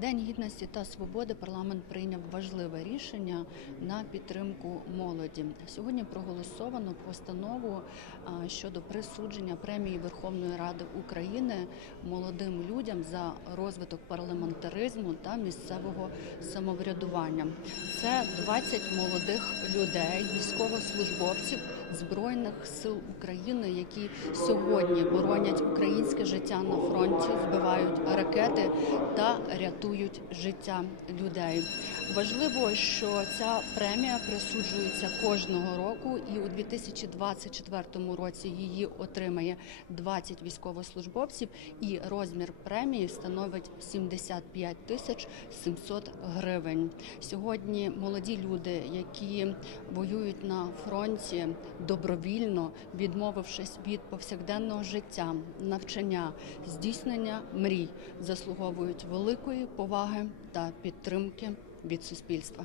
День гідності та свободи парламент прийняв важливе рішення на підтримку молоді. Сьогодні проголосовано постанову щодо присудження премії Верховної Ради України молодим людям за розвиток парламентаризму та місцевого самоврядування. Це 20 молодих людей, військовослужбовців збройних сил України, які сьогодні боронять українське життя на фронті, збивають ракети та рятують життя людей. Важливо, що ця премія присуджується кожного року, і у 2024 році її отримає 20 військовослужбовців, і розмір премії становить 75 тисяч 700 гривень. Сьогодні молоді люди, які воюють на фронті добровільно, відмовившись від повсякденного життя, навчання, здійснення мрій, заслуговують великої поваги та підтримки від суспільства.